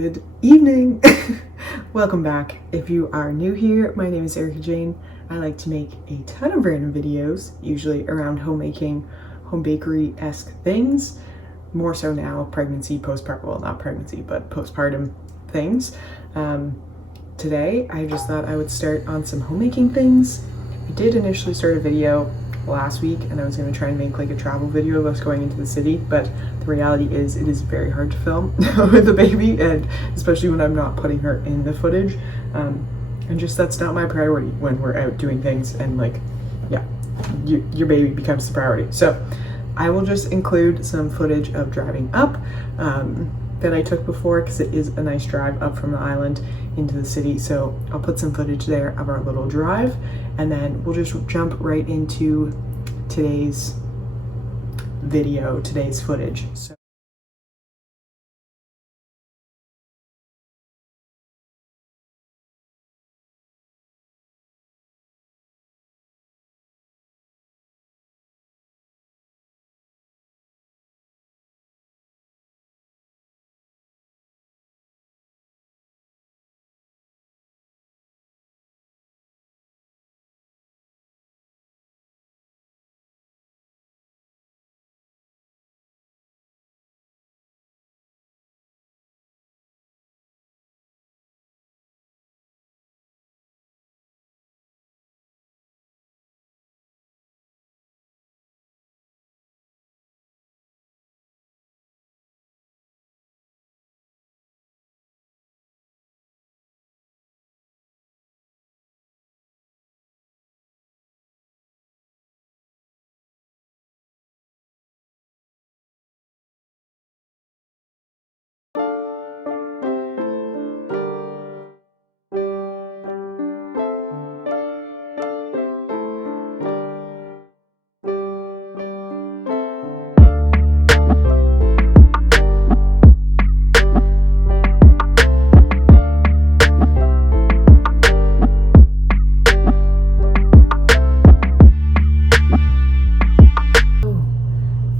Good evening. Welcome back. If you are new here, my name is Erika Jane. I like to make a ton of random videos, usually around homemaking, home bakery-esque things. More so now, pregnancy, postpartum, well, not pregnancy, but postpartum things. Today, I just thought I would start on some homemaking things. I did initially start a video last week and I was going to try and make like a travel video of us going into the city, but the reality is it is very hard to film with the baby, and especially when I'm not putting her in the footage, and just that's not my priority when we're out doing things, and like, yeah, your baby becomes the priority. So I will just include some footage of driving up that I took before, because it is a nice drive up from the island into the city. So I'll put some footage there of our little drive, and then we'll just jump right into today's video, today's footage. So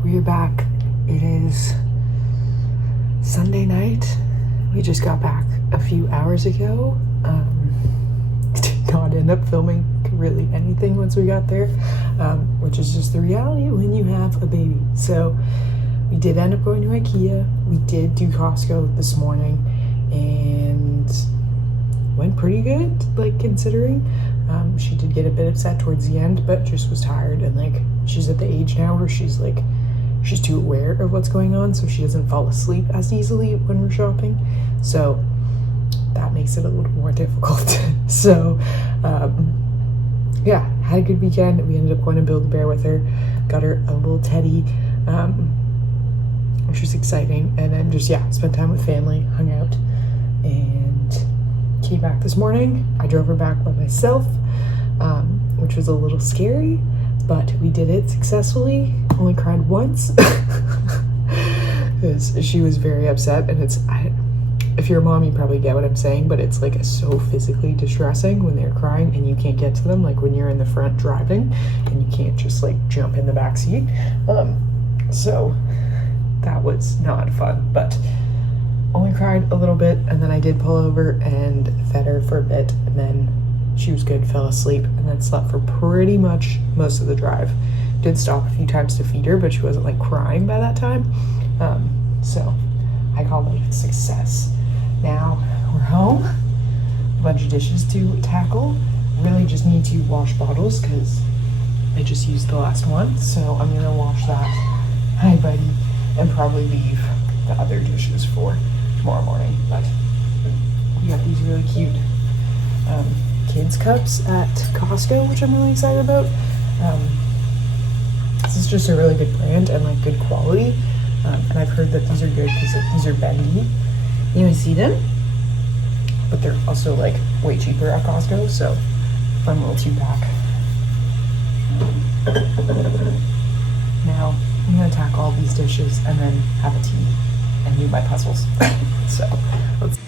we're back. It is Sunday night. We just got back a few hours ago. Did not end up filming really anything once we got there, which is just the reality when you have a baby. So we did end up going to IKEA. We did do Costco this morning and went pretty good, like, considering. She did get a bit upset towards the end, but just was tired, and like, she's at the age now where she's too aware of what's going on, so she doesn't fall asleep as easily when we're shopping. So that makes it a little more difficult. So yeah, had a good weekend. We ended up going to Build-A-Bear with her, got her a little teddy, which was exciting, and then just, yeah, spent time with family, hung out, and came back this morning. I drove her back by myself, which was a little scary, but we did it successfully. Only cried once because she was very upset, and if you're a mom, you probably get what I'm saying, but it's like so physically distressing when they're crying and you can't get to them, like when you're in the front driving and you can't just like jump in the back seat. So that was not fun, but only cried a little bit, and then I did pull over and fed her for a bit, and then she was good, fell asleep, and then slept for pretty much most of the drive. Did stop a few times to feed her, but she wasn't like crying by that time. So I call it a success. Now we're home, a bunch of dishes to tackle. Really just need to wash bottles because I just used the last one. So I'm gonna wash that, hi buddy, and probably leave the other dishes for tomorrow morning. But we got these really cute kids cups at Costco, which I'm really excited about. This is just a really good brand and like good quality. And I've heard that these are good because these are bendy. You can see them, but they're also like way cheaper at Costco, so I'm a little too back. Now I'm gonna tack all these dishes and then have a tea and do my puzzles. So let's.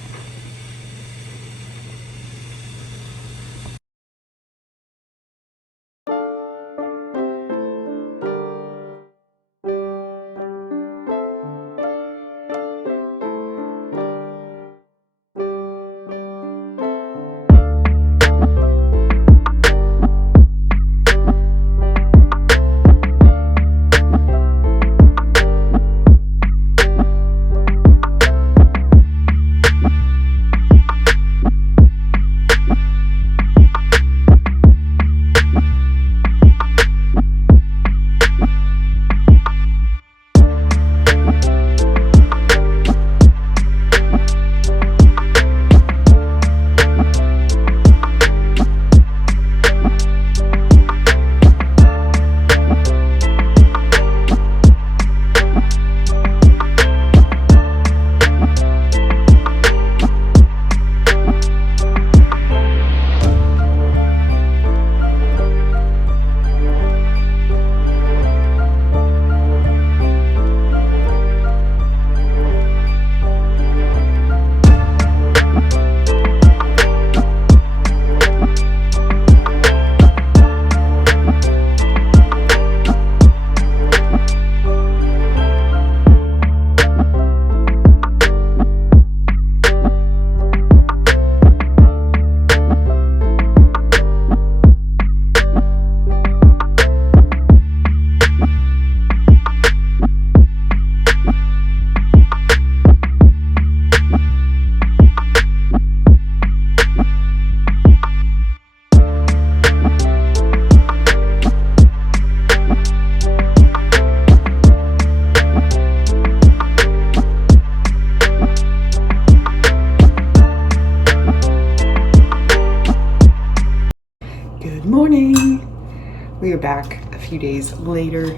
We are back a few days later,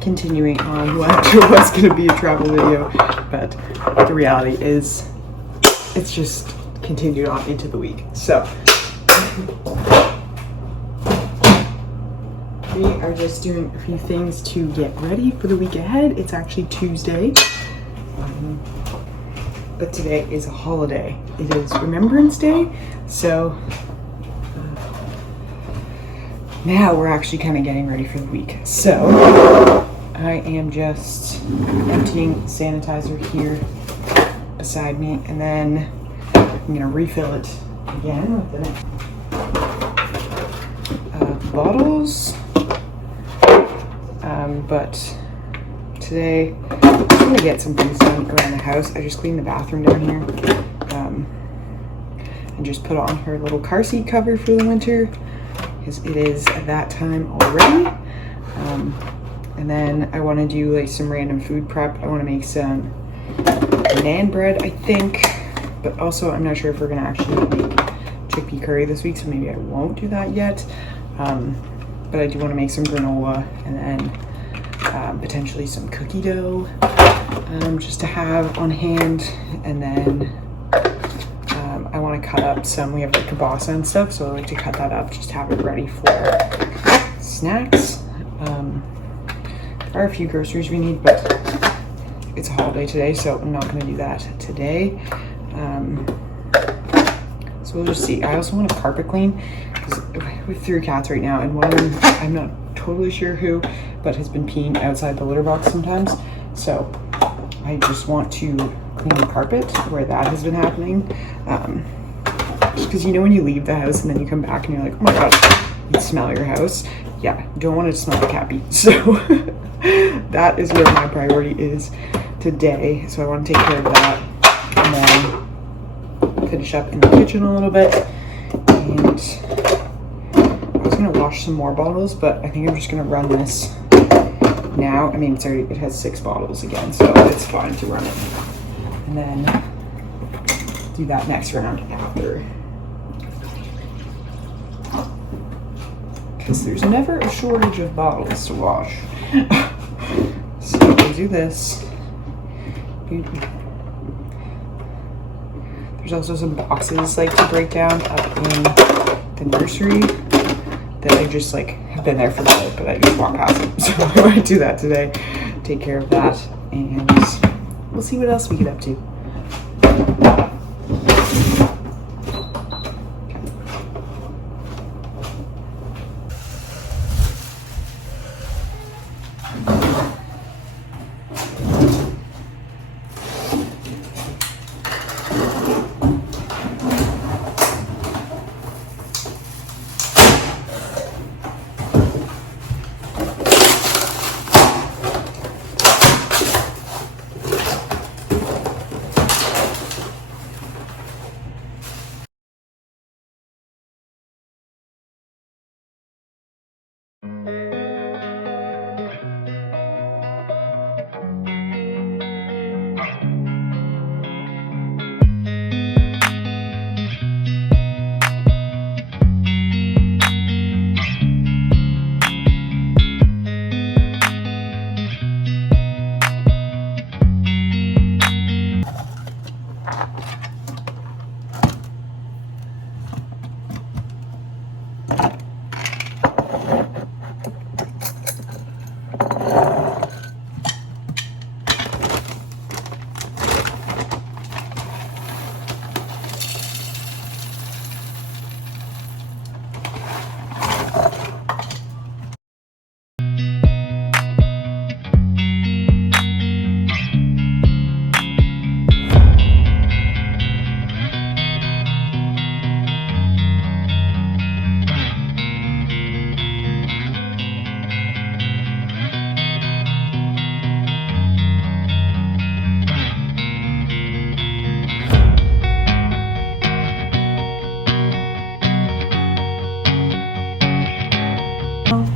continuing on what was going to be a travel video, but the reality is it's just continued on into the week. So we are just doing a few things to get ready for the week ahead. It's actually Tuesday, but today is a holiday. It is Remembrance Day, so now we're actually kind of getting ready for the week. So I am just emptying sanitizer here beside me, and then I'm gonna refill it again with the bottles. But today I'm gonna get some things done around the house. I just cleaned the bathroom down here, and just put on her little car seat cover for the winter, because it is at that time already. And then I want to do like some random food prep. I want to make some naan bread, I think, but also I'm not sure if we're gonna actually make chickpea curry this week, so maybe I won't do that yet. But I do want to make some granola, and then potentially some cookie dough, just to have on hand. And then I want to cut up some, we have like kielbasa and stuff, so I like to cut that up, just have it ready for snacks. There are a few groceries we need, but it's a holiday today, so I'm not going to do that today. So we'll just see. I also want to carpet clean, because we have 3 cats right now, and one of them, I'm not totally sure who, but has been peeing outside the litter box sometimes. So I just want to clean the carpet where that has been happening. Because you know when you leave the house and then you come back and you're like, oh my god, you smell your house. Yeah, don't want it to smell like cat pee. So that is where my priority is today. So I want to take care of that, and then finish up in the kitchen a little bit. And I was gonna wash some more bottles, but I think I'm just gonna run this now. I mean, it has 6 bottles again, so it's fine to run it. And then do that next round after. Because there's never a shortage of bottles to wash. So we'll do this, There's also some boxes like to break down up in the nursery that I just like have been there for the day, but I just walk past them. So I might do that today, take care of that, and we'll see what else we get up to.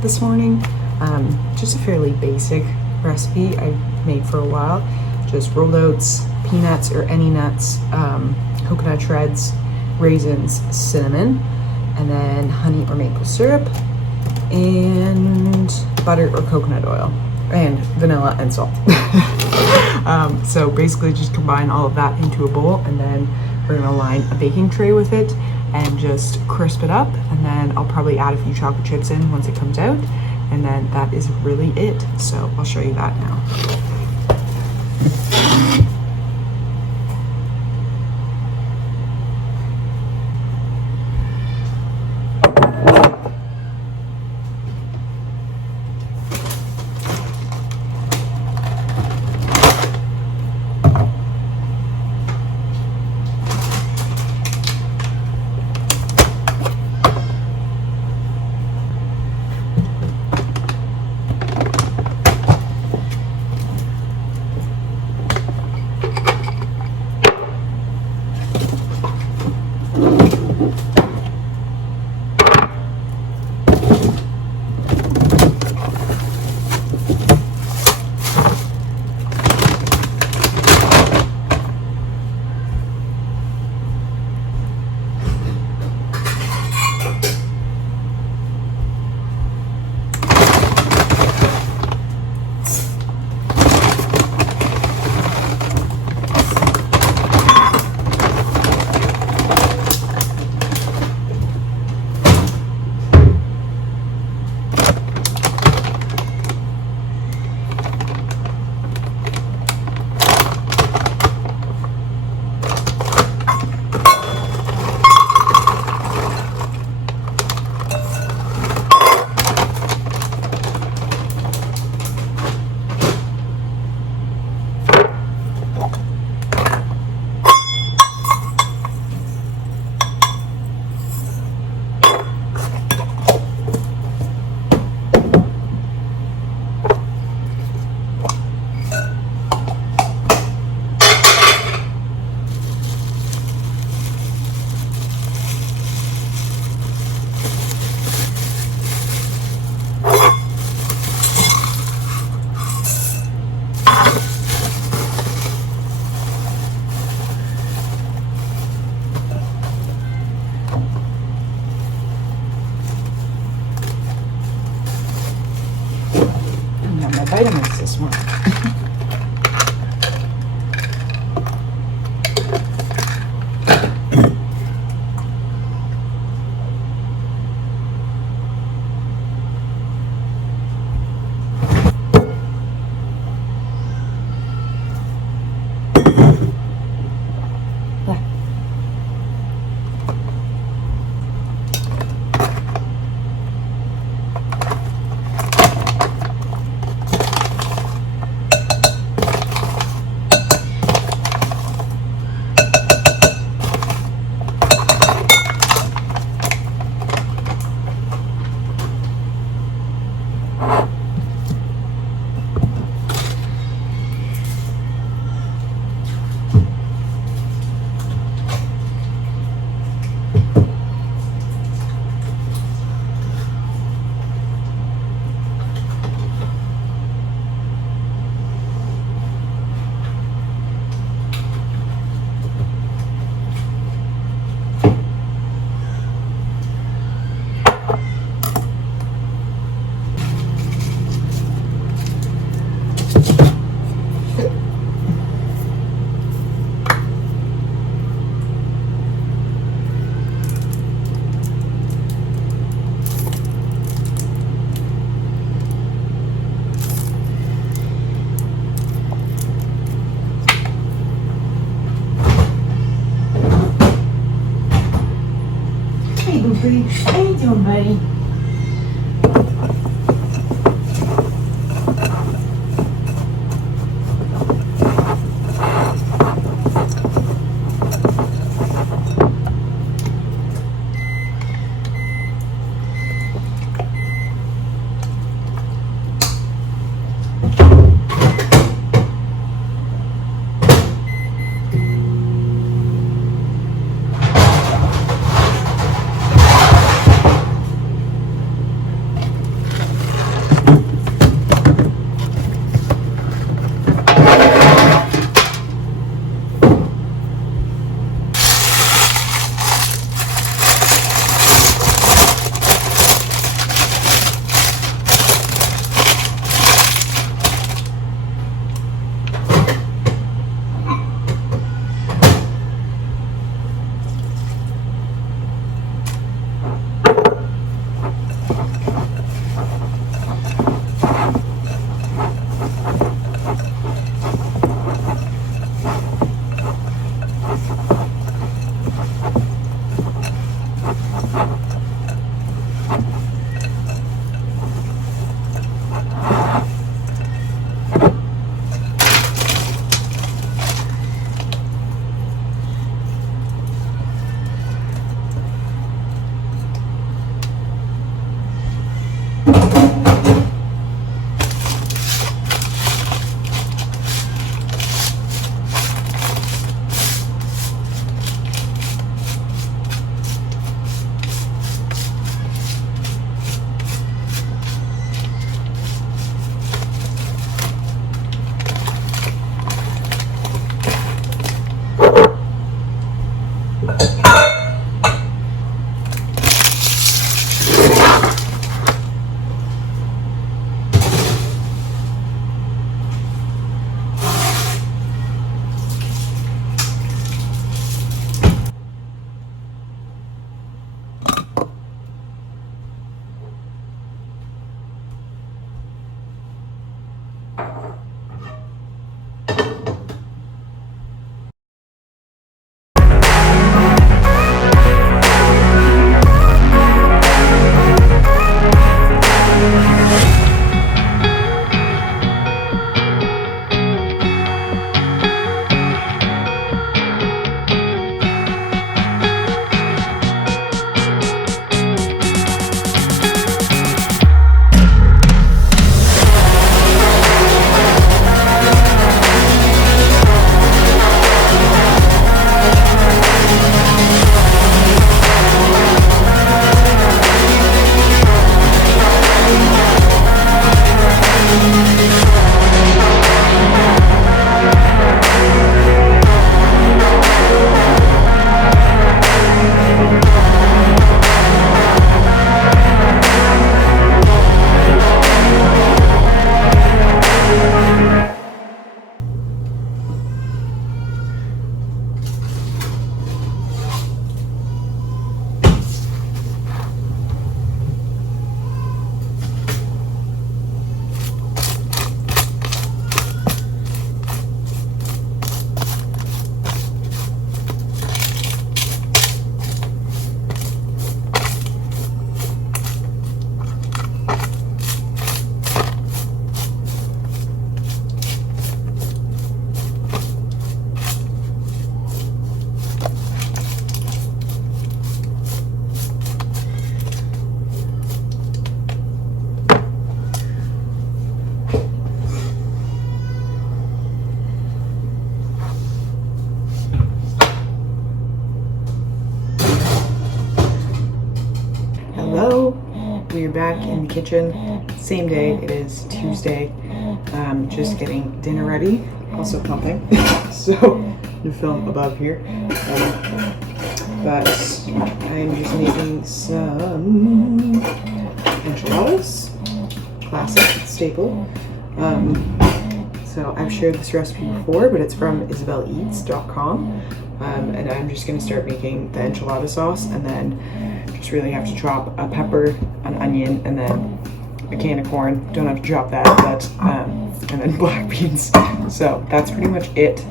This morning, just a fairly basic recipe I made for a while. Just rolled oats, peanuts or any nuts, coconut shreds, raisins, cinnamon, and then honey or maple syrup, and butter or coconut oil, and vanilla and salt. So basically just combine all of that into a bowl, and then we're gonna line a baking tray with it and just crisp it up, and then I'll probably add a few chocolate chips in once it comes out, and then that is really it. So I'll show you that now. Jeffrey. How you doing, buddy? We are back in the kitchen. Same day, it is Tuesday. Just getting dinner ready, also pumping. So, I'm gonna film above here. But I'm just making some enchiladas, classic staple. So I've shared this recipe before, but it's from isabeleats.com. And I'm just gonna start making the enchilada sauce, and then just really have to chop a pepper, an onion, and then a can of corn. Don't have to chop that, but and then black beans. So that's pretty much it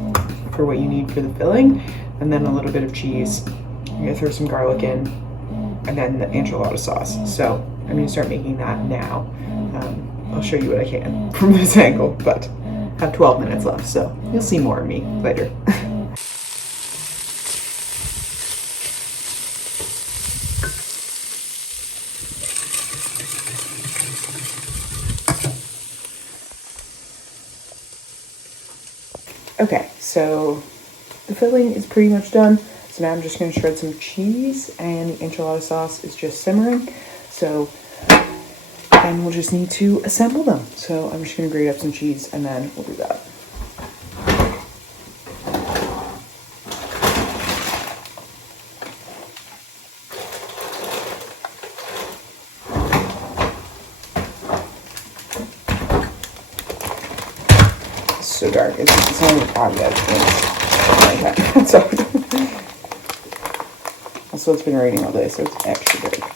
for what you need for the filling, and then a little bit of cheese. I'm gonna throw some garlic in, and then the enchilada sauce. So I'm gonna start making that now. I'll show you what I can from this angle, but I have 12 minutes left, so you'll see more of me later. Okay, so the filling is pretty much done. So now I'm just going to shred some cheese, and the enchilada sauce is just simmering. So then we'll just need to assemble them. So I'm just going to grate up some cheese, and then we'll do that. So dark. It's only audio. So also, it's been raining all day, so it's extra dark.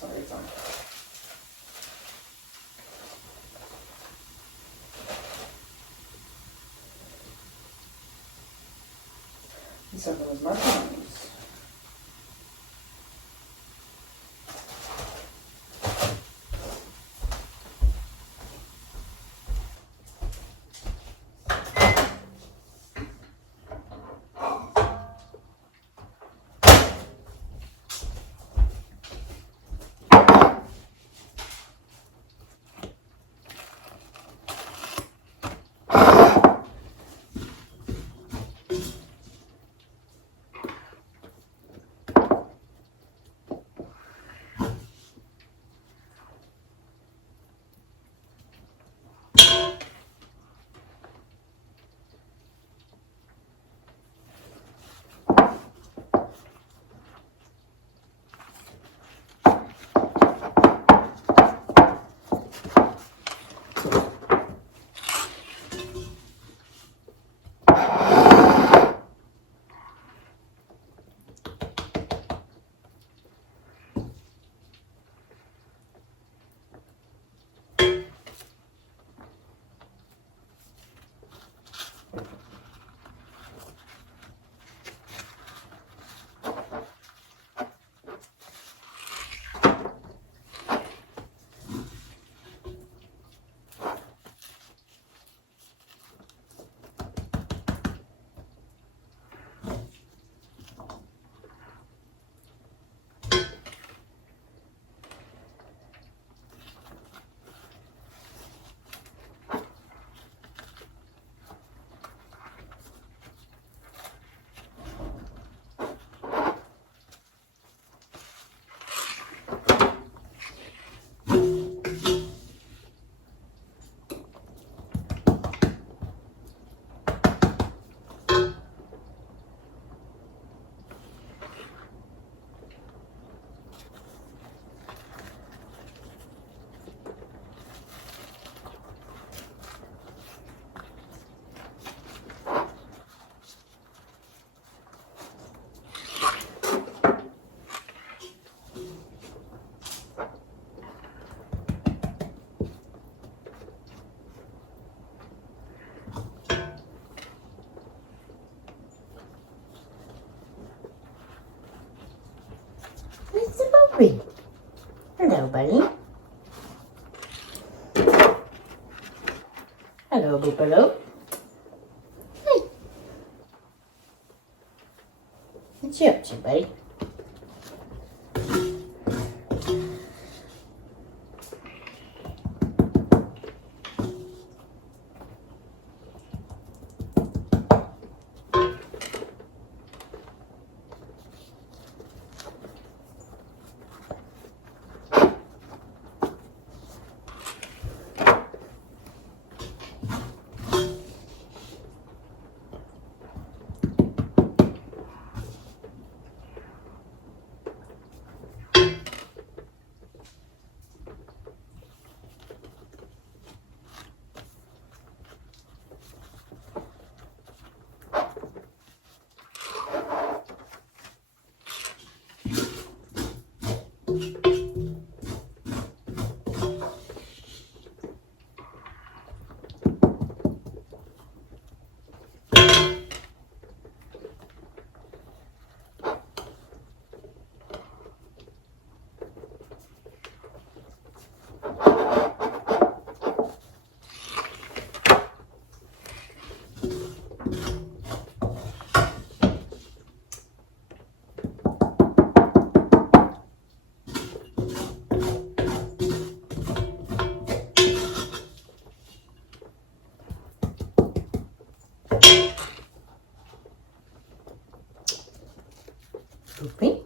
Sorry, it's on. And some of those mushrooms. Mr. Bobby. Hello, buddy. Hello, Boopalo. Hi. What you up to, buddy? Poopy.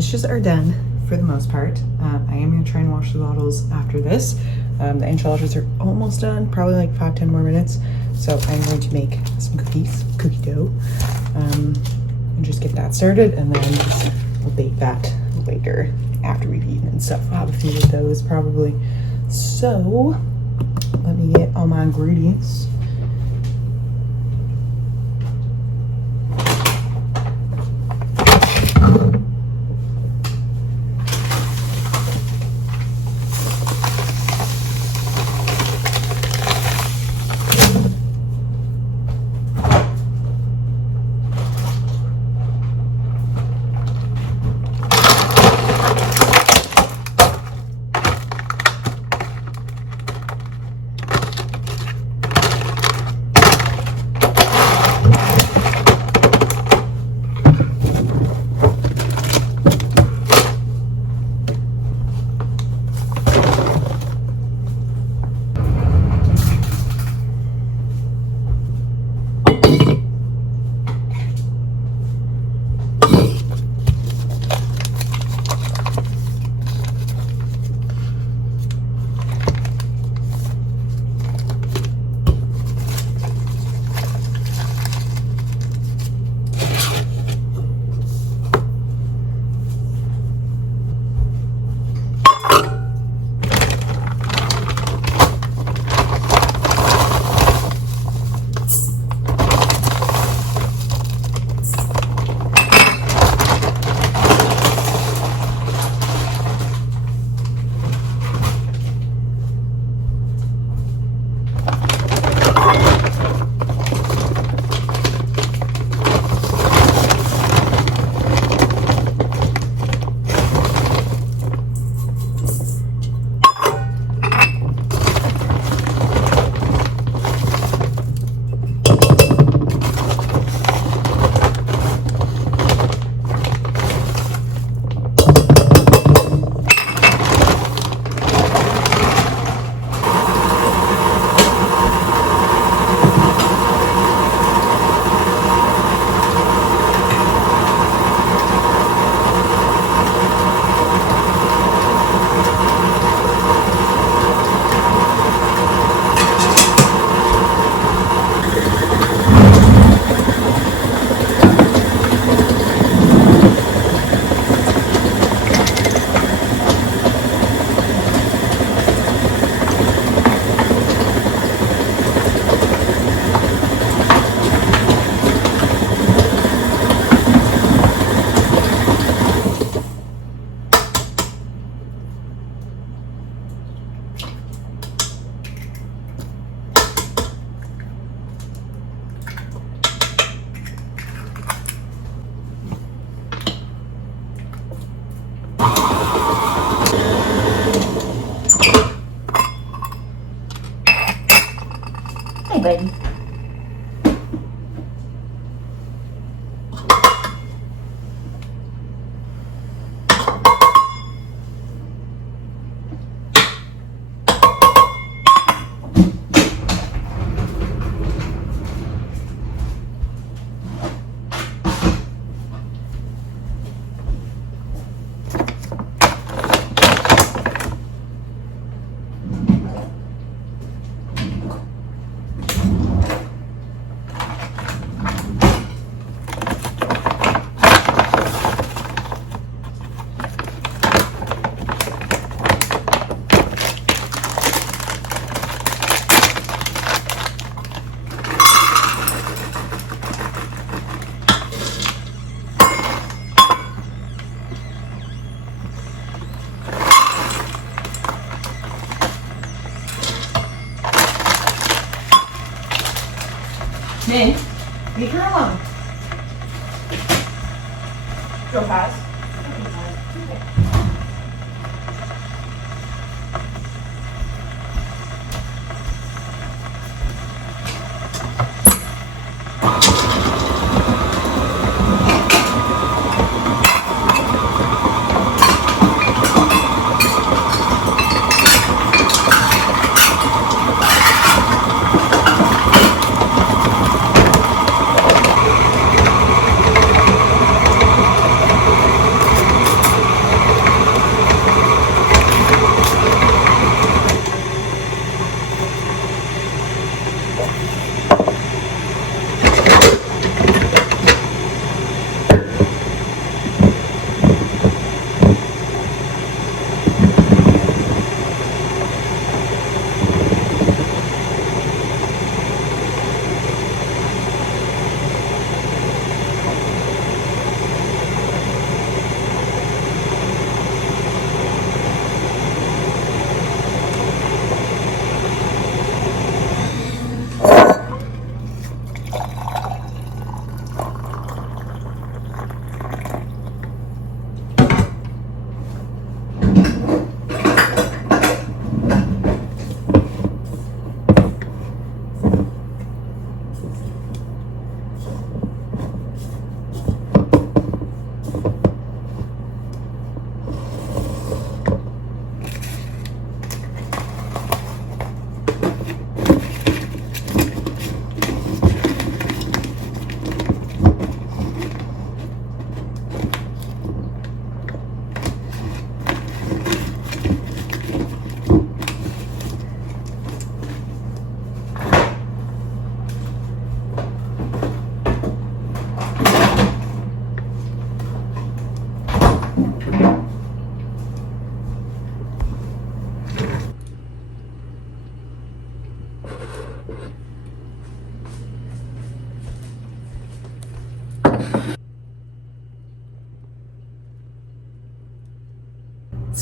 dishes are done for the most part. I am going to try and wash the bottles after this. The enchiladas are almost done, probably like 5-10 more minutes. So I'm going to make some cookie dough, and just get that started, and then we'll bake that later after we've eaten and stuff. I'll have a few of those probably. So let me get all my ingredients. Hey, buddy. Min, leave her alone. Go past.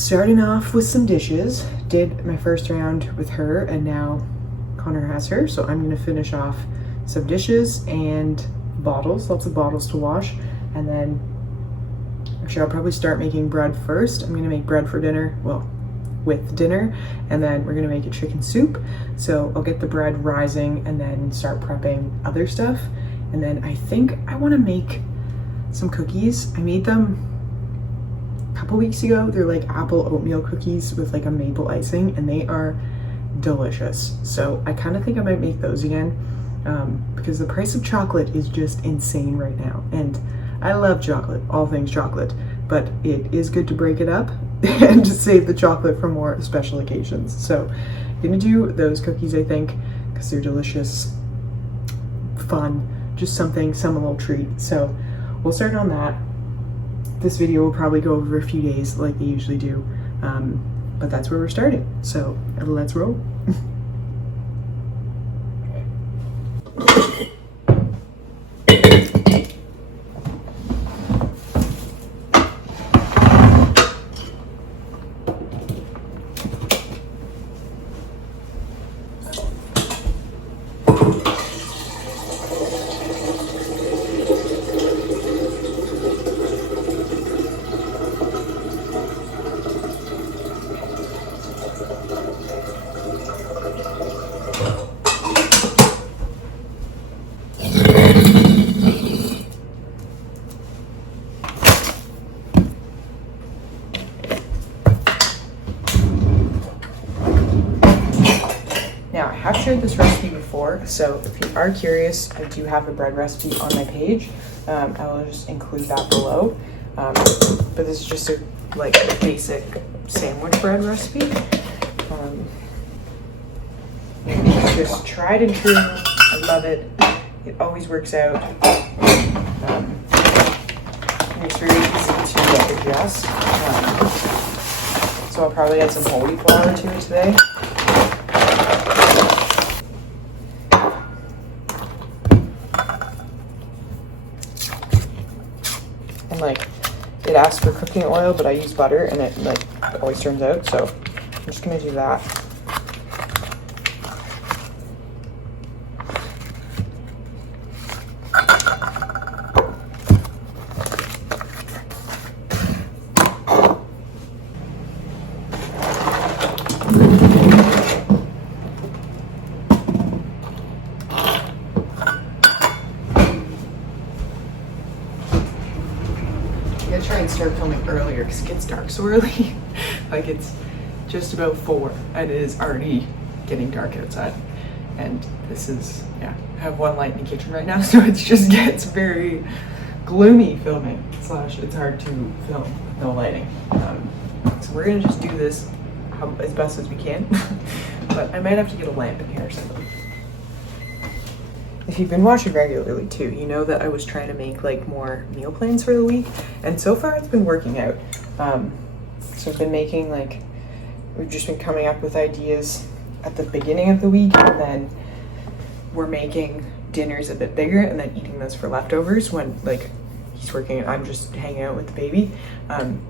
starting off with some dishes. Did my first round with her, and now Connor has her, so I'm gonna finish off some dishes and bottles, lots of bottles to wash, and then actually I'll probably start making bread first. I'm gonna make bread for dinner, well, with dinner, and then we're gonna make a chicken soup. So I'll get the bread rising and then start prepping other stuff. And then I think I want to make some cookies. I made them a couple weeks ago. They're like apple oatmeal cookies with like a maple icing, and they are delicious. So I kind of think I might make those again, because the price of chocolate is just insane right now. And I love chocolate, all things chocolate, but it is good to break it up and to save the chocolate for more special occasions. So I'm gonna do those cookies, I think, because they're delicious, fun, just some little treat. So we'll start on that. This video will probably go over a few days like they usually do, but that's where we're starting. So let's roll. Now, I have shared this recipe before, so if you are curious, I do have a bread recipe on my page. I will just include that below. But this is just a basic sandwich bread recipe. It's just tried and true. I love it. It always works out. And it's very easy to adjust. So I'll probably add some whole wheat flour to it today. It asks for cooking oil, but I use butter, and it always turns out. So I'm just gonna do that. Try and start filming earlier because it gets dark so early. Like it's just about 4 and it is already getting dark outside. And this is, yeah, I have one light in the kitchen right now, so it just gets very gloomy filming / it's hard to film with no lighting. So we're gonna just do this as best as we can. But I might have to get a lamp in here or something. If you've been watching regularly too, you know that I was trying to make more meal plans for the week, and so far it's been working out. So I've been making we've just been coming up with ideas at the beginning of the week, and then we're making dinners a bit bigger and then eating those for leftovers when he's working and I'm just hanging out with the baby. And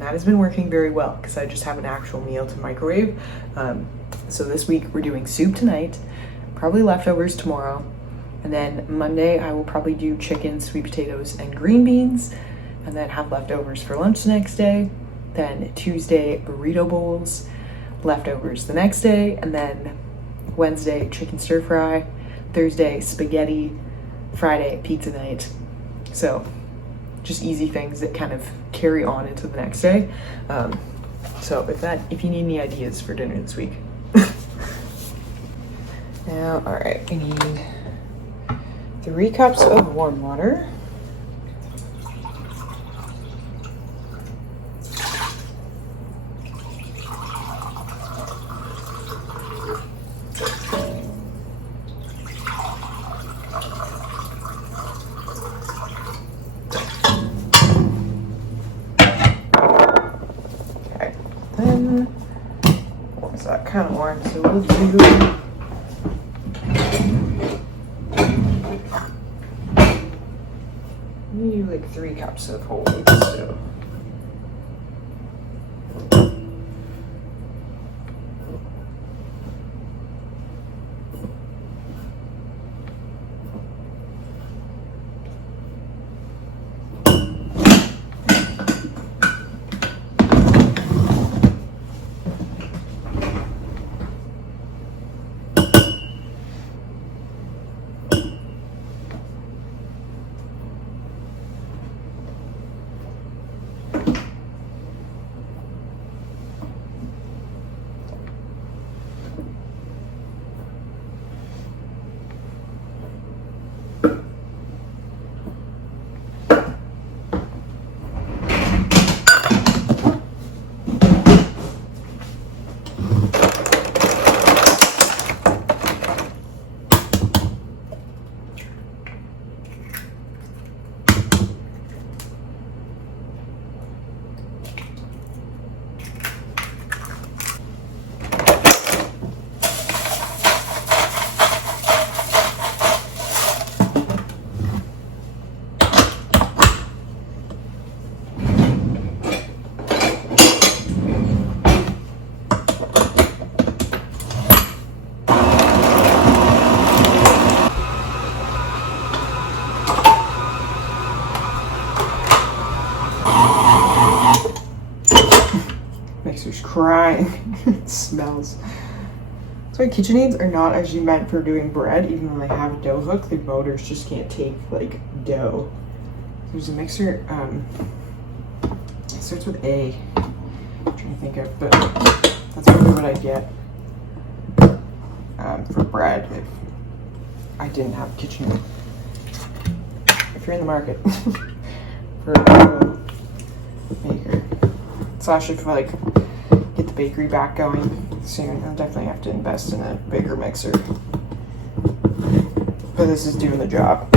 that has been working very well because I just have an actual meal to microwave. So this week we're doing soup tonight, probably leftovers tomorrow. And then Monday, I will probably do chicken, sweet potatoes, and green beans, and then have leftovers for lunch the next day. Then Tuesday, burrito bowls, leftovers the next day, and then Wednesday, chicken stir fry, Thursday, spaghetti, Friday, pizza night. So just easy things that kind of carry on into the next day. So if you need any ideas for dinner this week. Now, all right, we need 3 cups of warm water. Okay, then once that kind of warms, so we'll do like 3 cups of whole wheat. So crying. It smells. So KitchenAids are not actually meant for doing bread, even when they have a dough hook. The motors just can't take like dough. There's a mixer. It starts with A. I'm trying to think of, but that's probably what I'd get for bread if I didn't have a KitchenAid. If you're in the market for a maker, slash if like get the bakery back going soon, I'll definitely have to invest in a bigger mixer. But this is doing the job.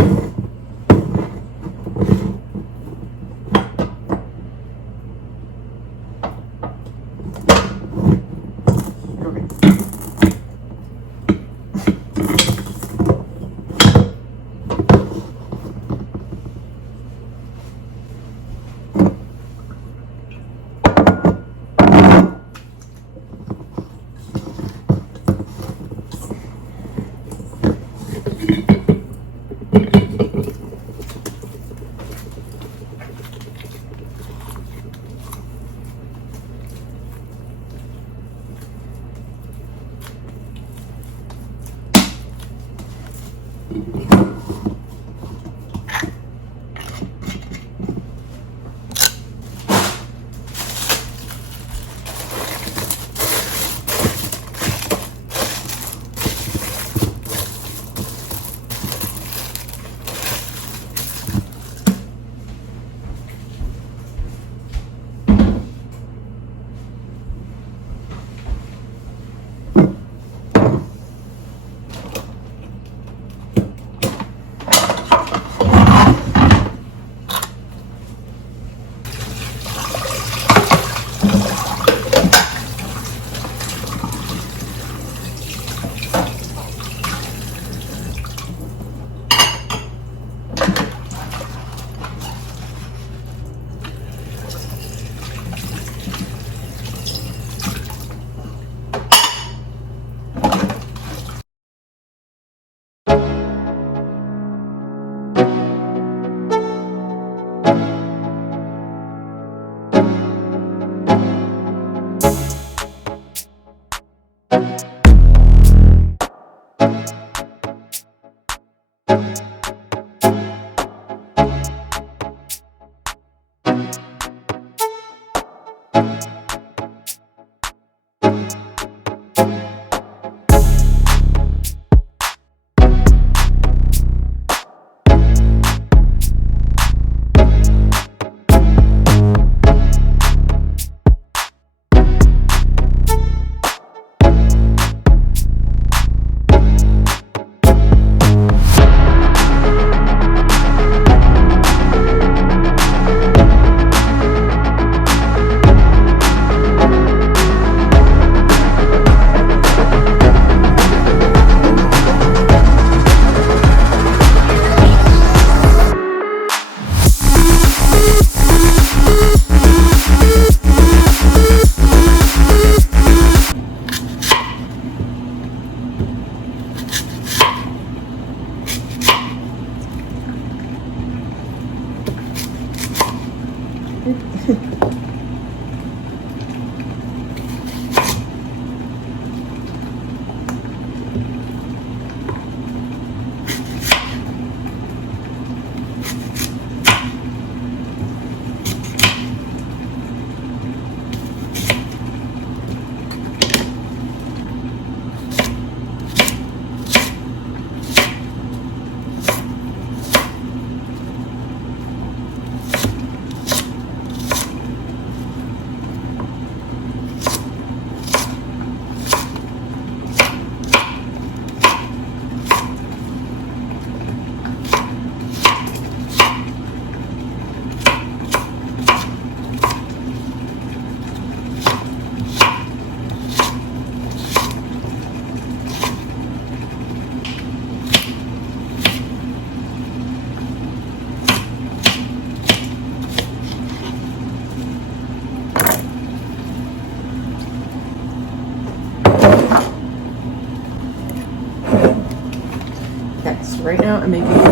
right now I'm making these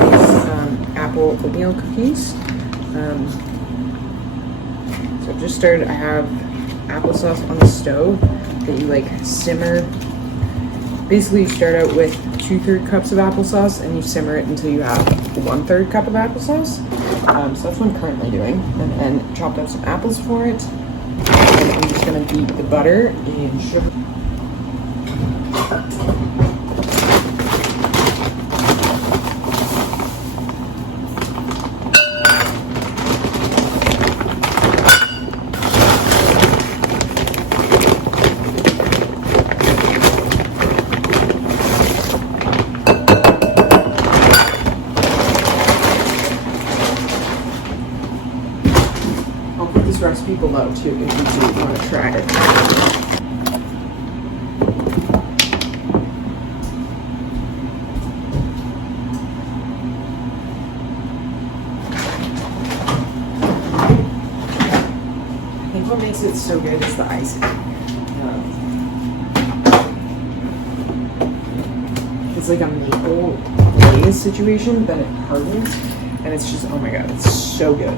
apple oatmeal cookies. So I've just started. I have applesauce on the stove that you like simmer. Basically, you start out with 2/3 cups of applesauce and you simmer it until you have 1/3 cup of applesauce. So that's what I'm currently doing. And then chopped up some apples for it. And I'm just gonna beat the butter in sugar. This recipe below too if you do want to try it. I think what makes it so good is the icing. It's like a maple glaze situation, then it hardens, and it's just, oh my god, it's so good.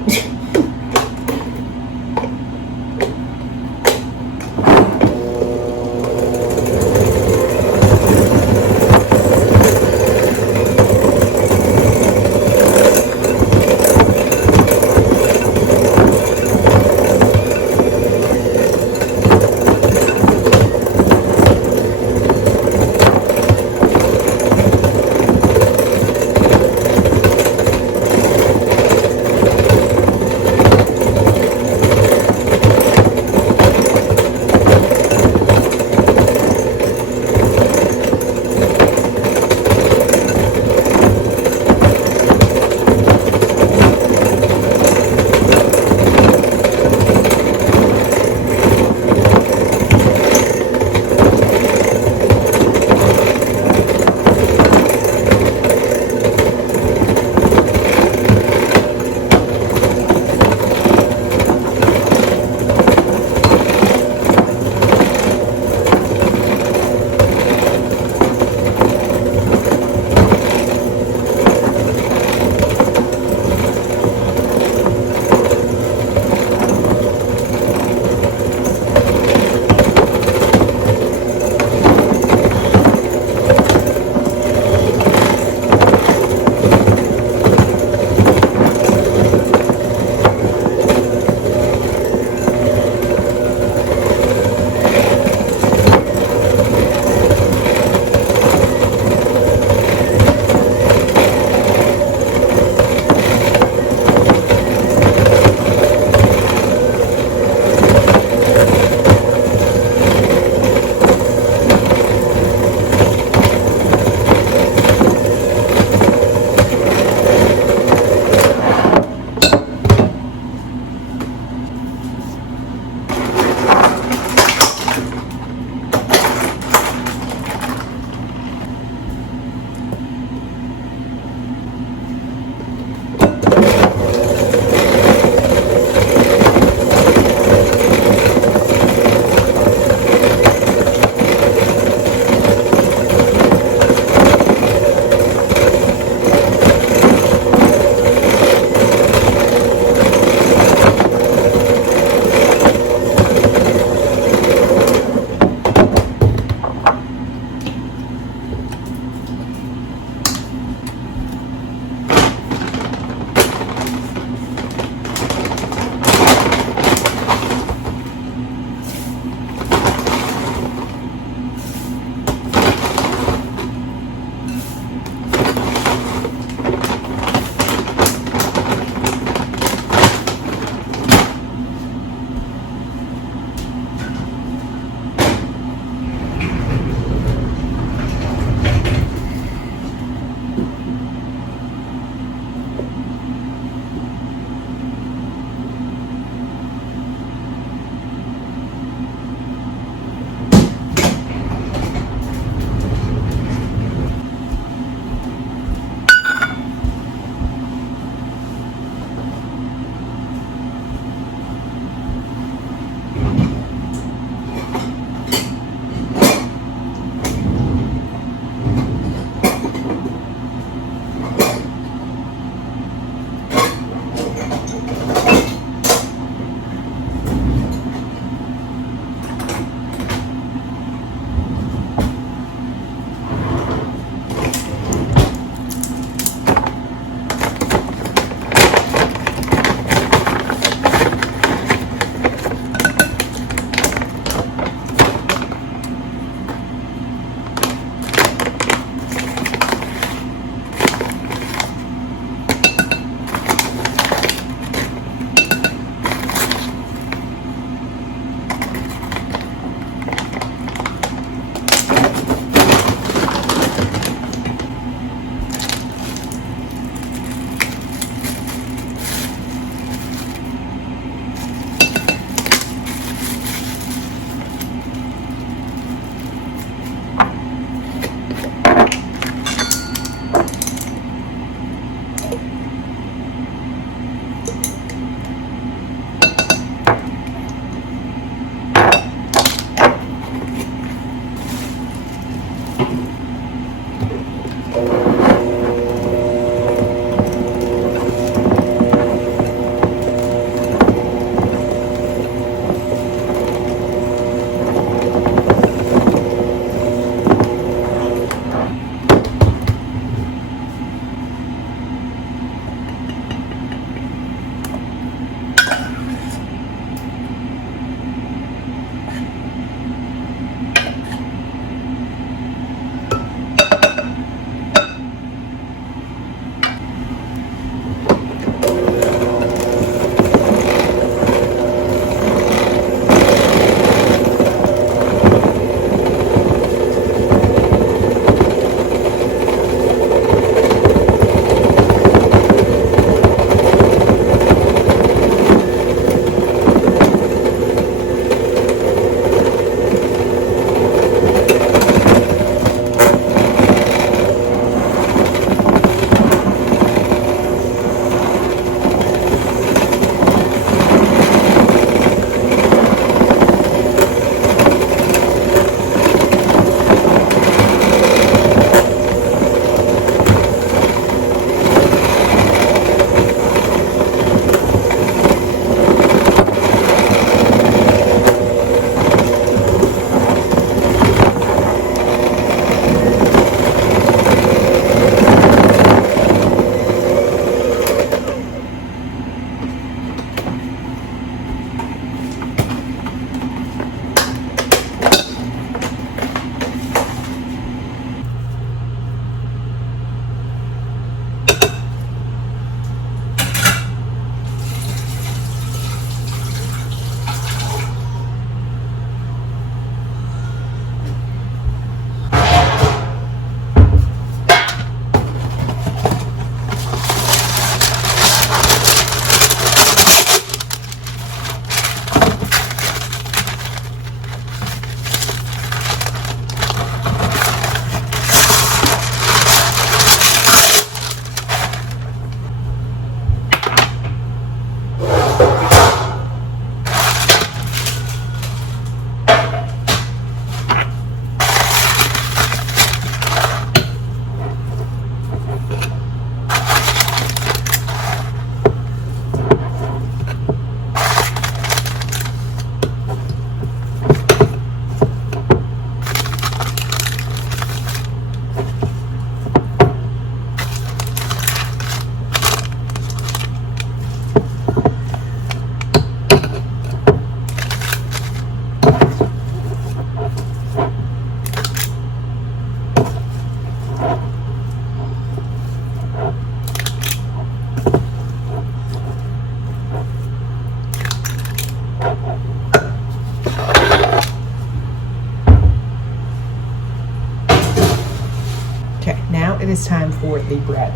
is time for the bread.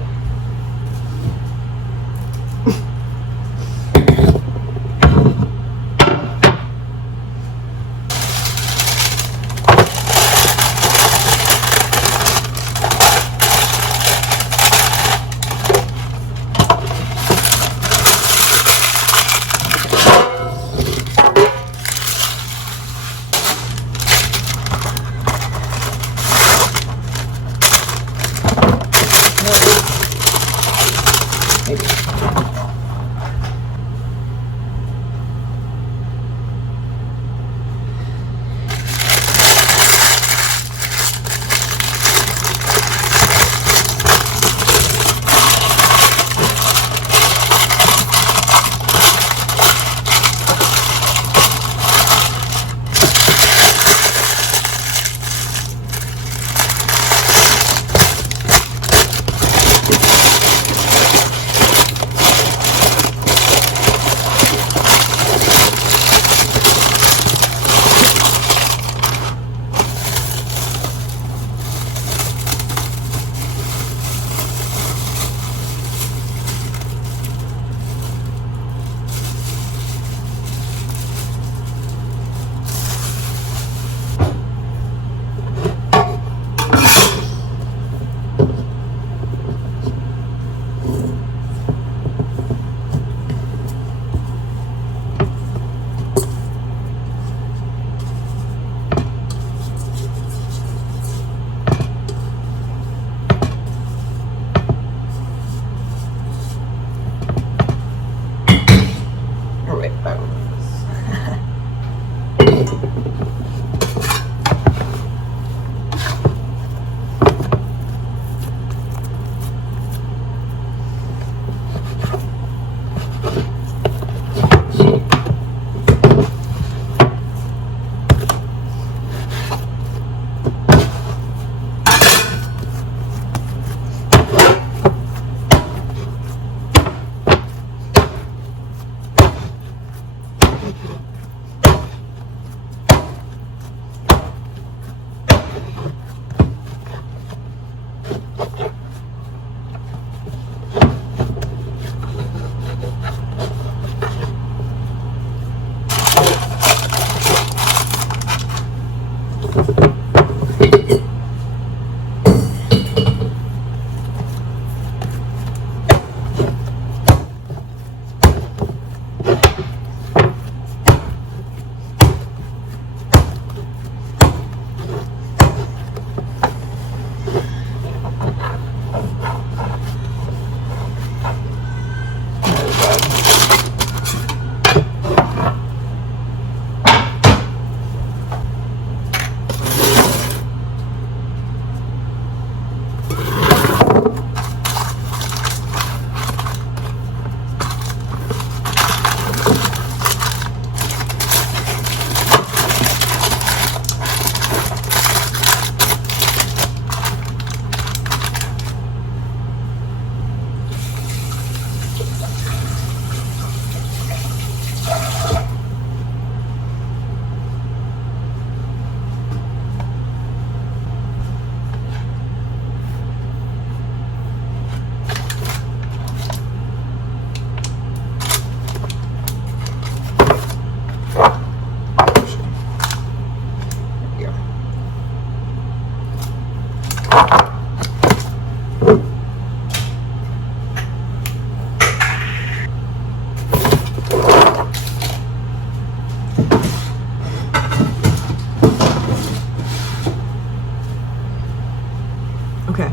Okay,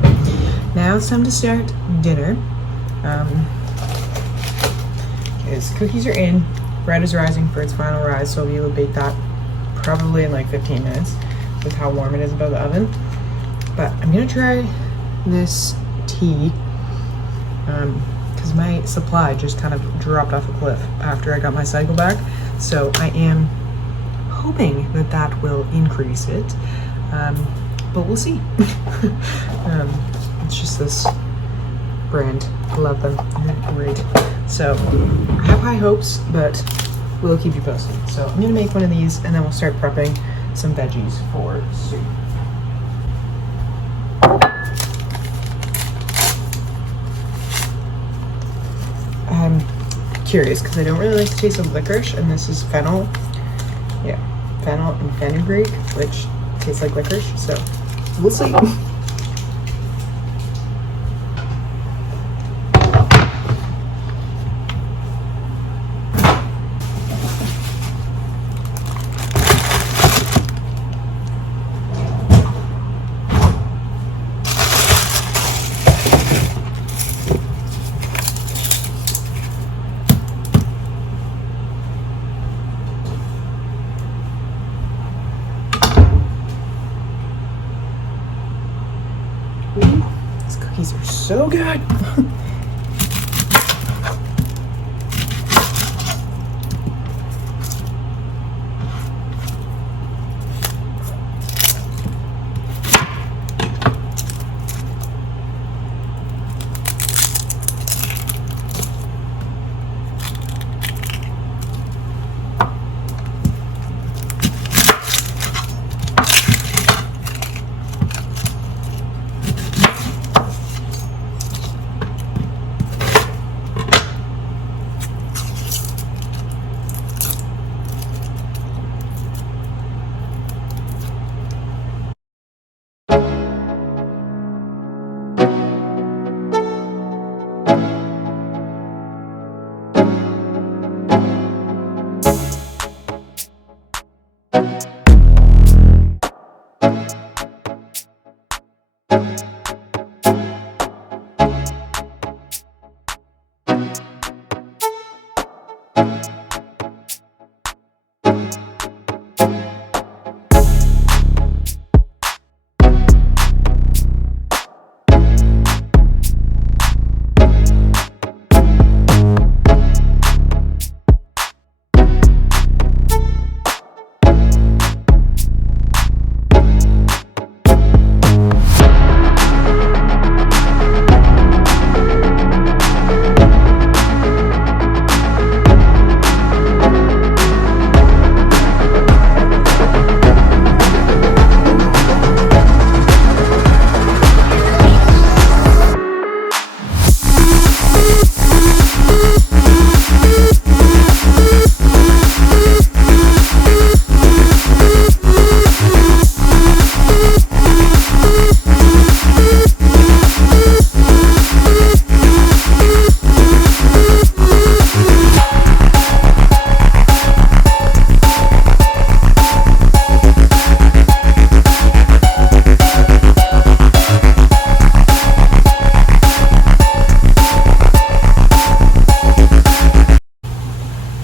now it's time to start dinner. His cookies are in, bread is rising for its final rise, so I'll be able to bake that probably in like 15 minutes with how warm it is above the oven. But I'm gonna try this tea because my supply just kind of dropped off a cliff after I got my cycle back. So I am hoping that that will increase it, but we'll see. It's just this brand. I love them. They're great. So I have high hopes, but we'll keep you posted. So I'm gonna make one of these and then we'll start prepping some veggies for soup. curious because I don't really like the taste of licorice, and this is fennel. Yeah, fennel and fenugreek, which tastes like licorice, so we'll see. These cookies are so good.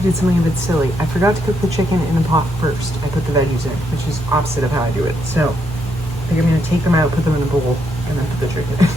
Did something a bit silly. I forgot to cook the chicken in the pot first. I put the veggies in, which is opposite of how I do it. So I think I'm gonna take them out, put them in a bowl, and then put the chicken in.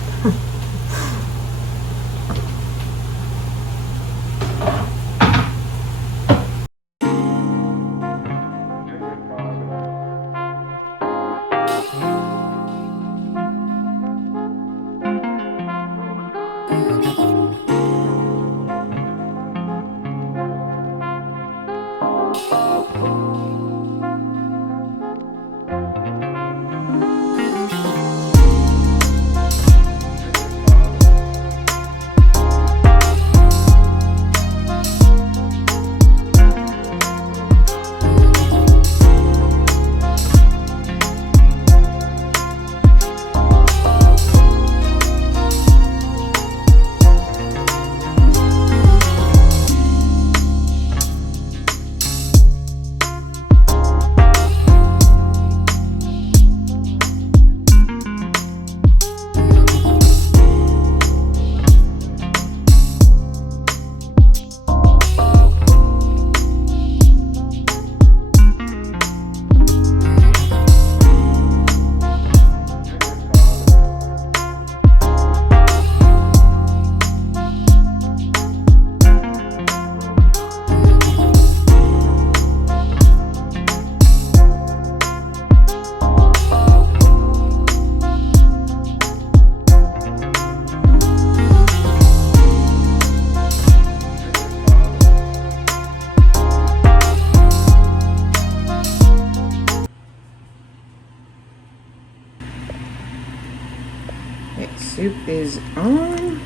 Soup is on.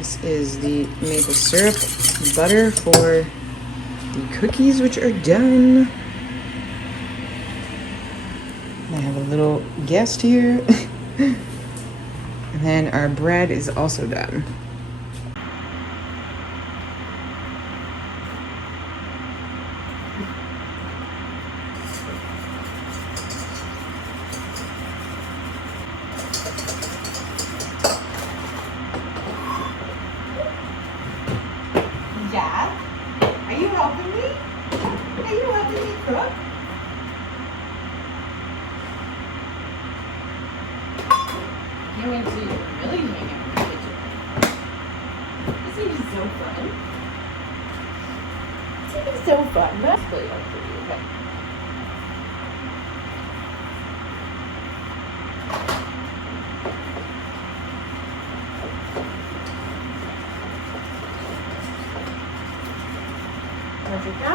This is the maple syrup butter for the cookies, which are done. I have a little guest here. And then our bread is also done. Yeah? Are you helping me? Are you helping me cook? Can't wait to really hang out in the kitchen. This is so fun. This is so fun. That's really hard for you, okay? Erika?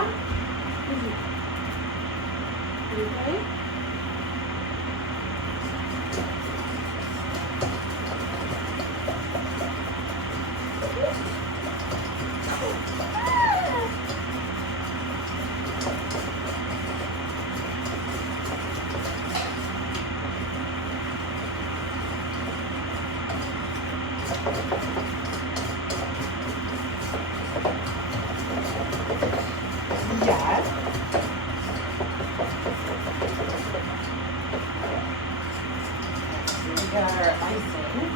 You okay? Yes. We got our icing.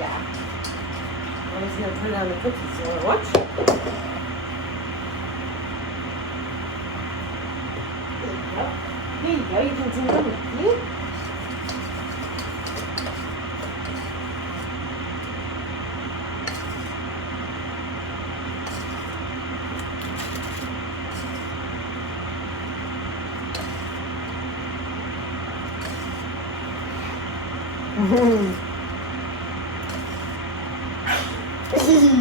Yeah. I'm just gonna put it on the cookies. You wanna watch? There you go. You can do them with you.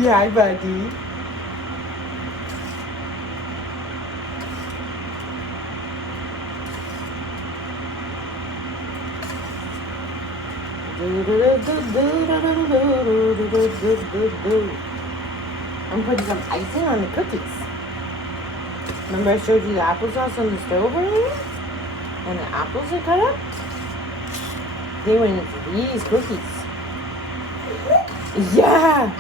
Yeah, buddy. I'm putting some icing on the cookies. Remember I showed you the applesauce on the stove earlier? And the apples are cut up? They went into these cookies. Yeah!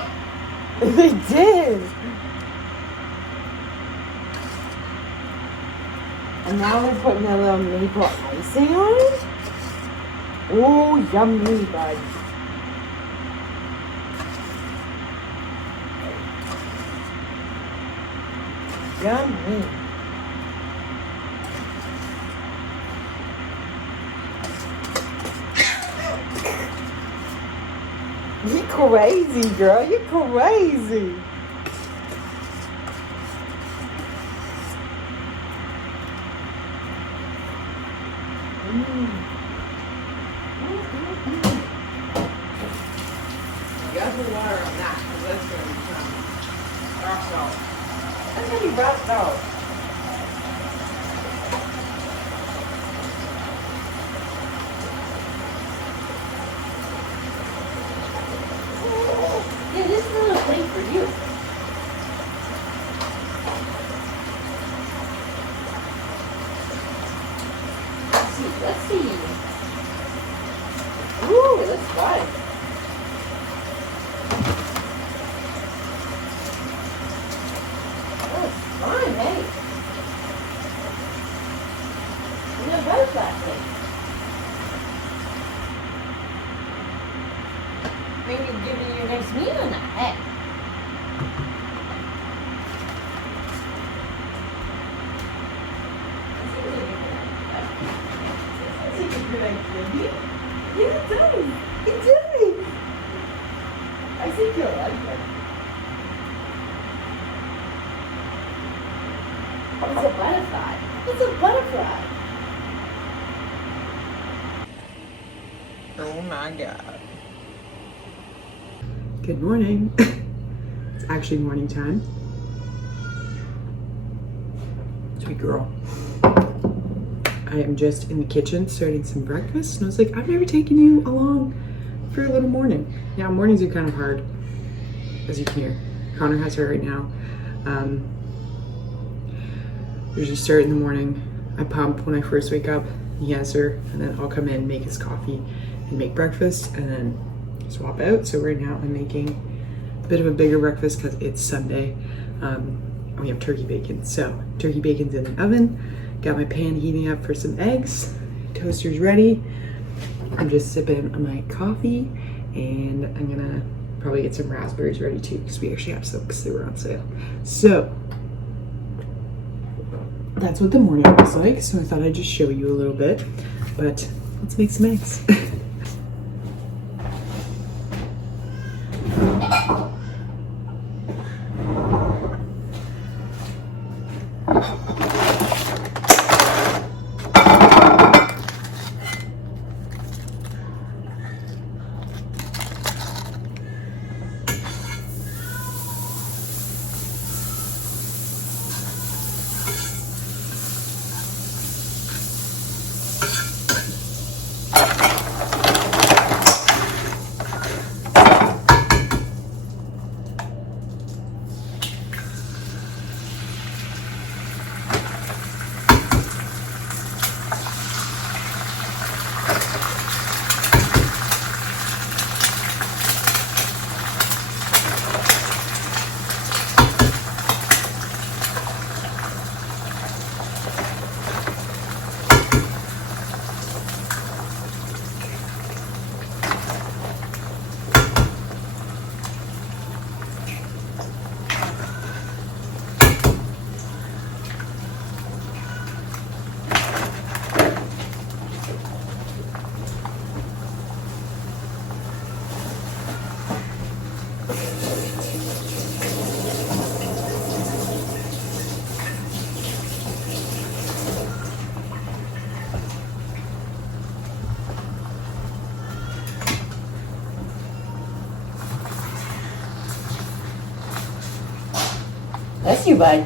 They did! And now we're putting a little maple icing on it? Oh, yummy, bud. Yummy. You're crazy, girl. You're crazy. You gotta put water on that, because that's going to become rock salt. That's going to be rock salt. Yeah, this is a little plate for you. Let's see. Ooh, it looks fun. Oh, it's fun, hey. You know, butterfly thing. Maybe give you your next meal in that, hey. Yeah, it does. It does. I think you'll like it. It's a butterfly. It's a butterfly. Oh my God. Good morning. It's actually morning time. Sweet girl. I am just in the kitchen starting some breakfast, and I was like, I've never taken you along for for a little morning. Yeah, mornings are kind of hard, as you can hear. Connor has her right now. Usually start in the morning. I pump when I first wake up. He has her, and then I'll come in, make his coffee, and make breakfast, and then swap out. So right now I'm making a bit of a bigger breakfast because it's Sunday. We have turkey bacon. So turkey bacon's in the oven. Got my pan heating up for some eggs. Toaster's ready. I'm just sipping on my coffee, and I'm gonna probably get some raspberries ready too because we actually have some because they were on sale. So that's what the morning looks like. So I thought I'd just show you a little bit, but let's make some eggs. Bless you, bud.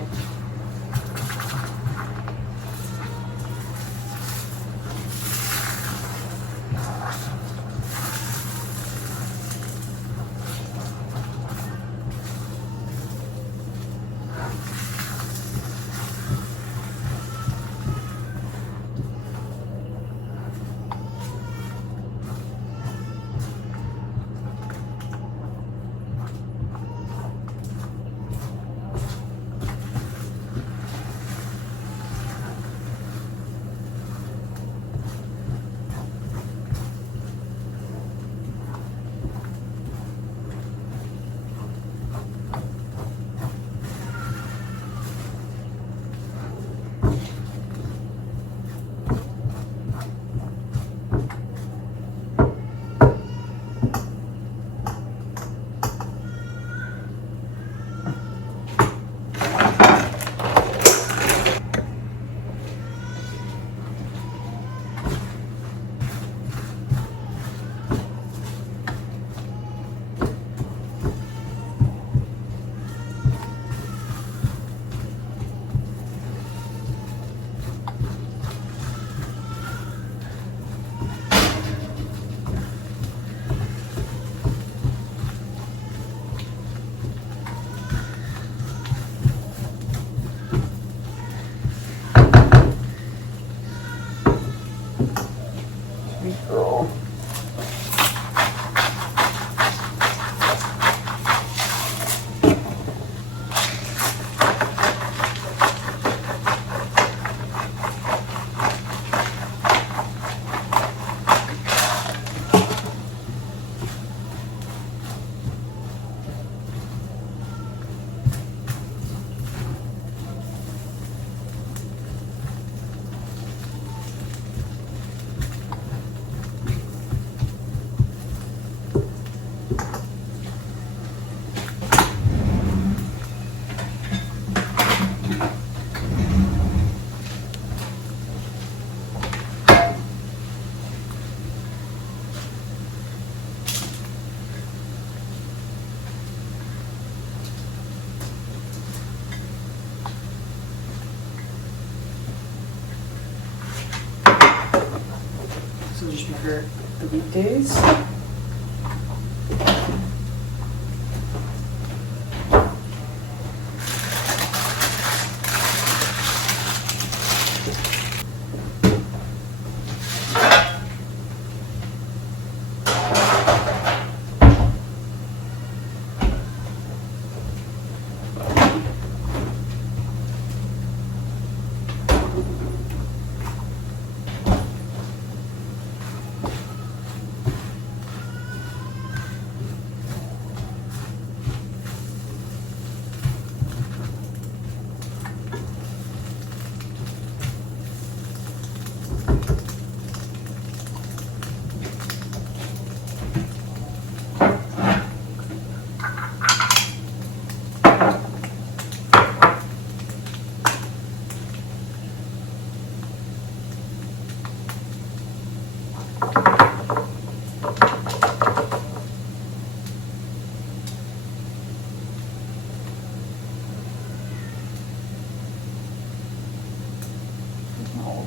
So just for the weekdays.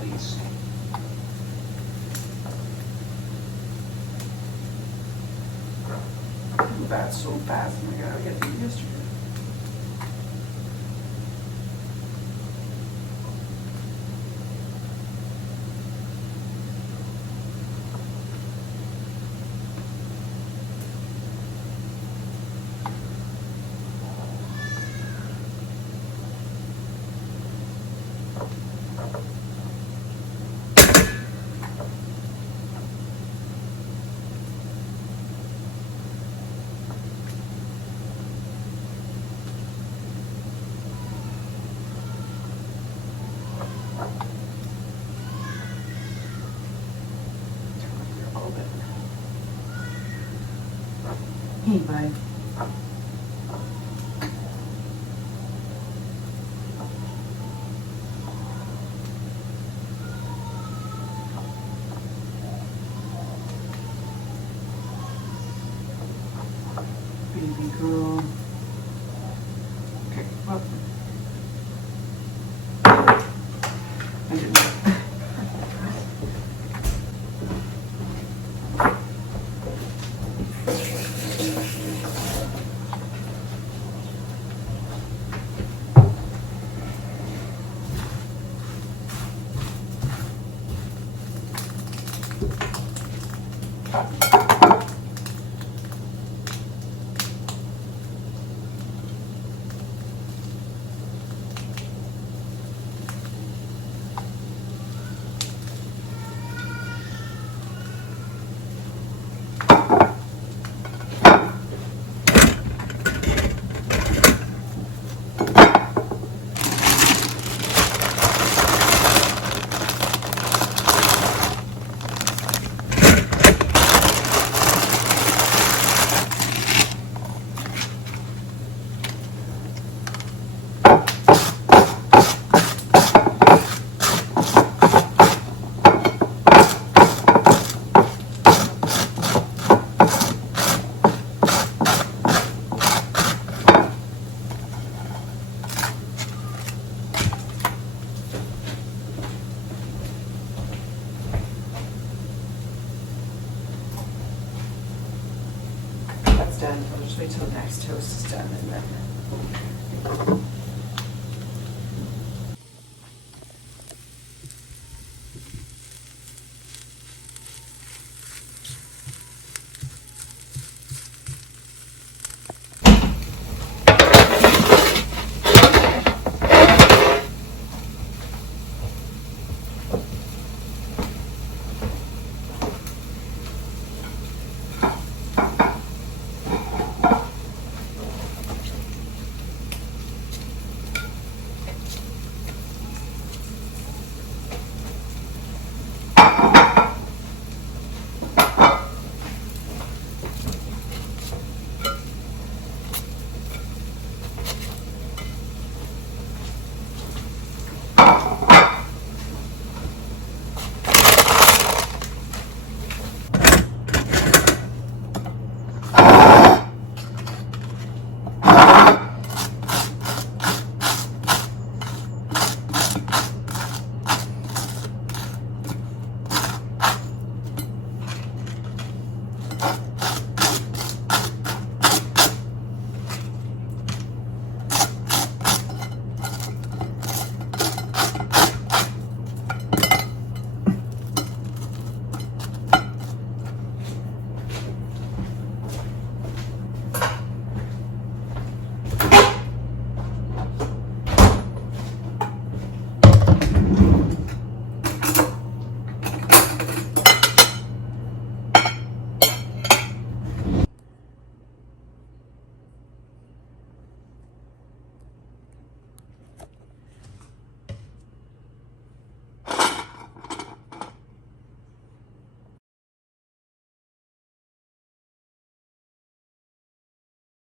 please. That's so fast. Oh my god, I got to do it yesterday. Hey, bud. Baby girl. Okay, well. I didn't. Done. I'll just wait till the next toast is done and then.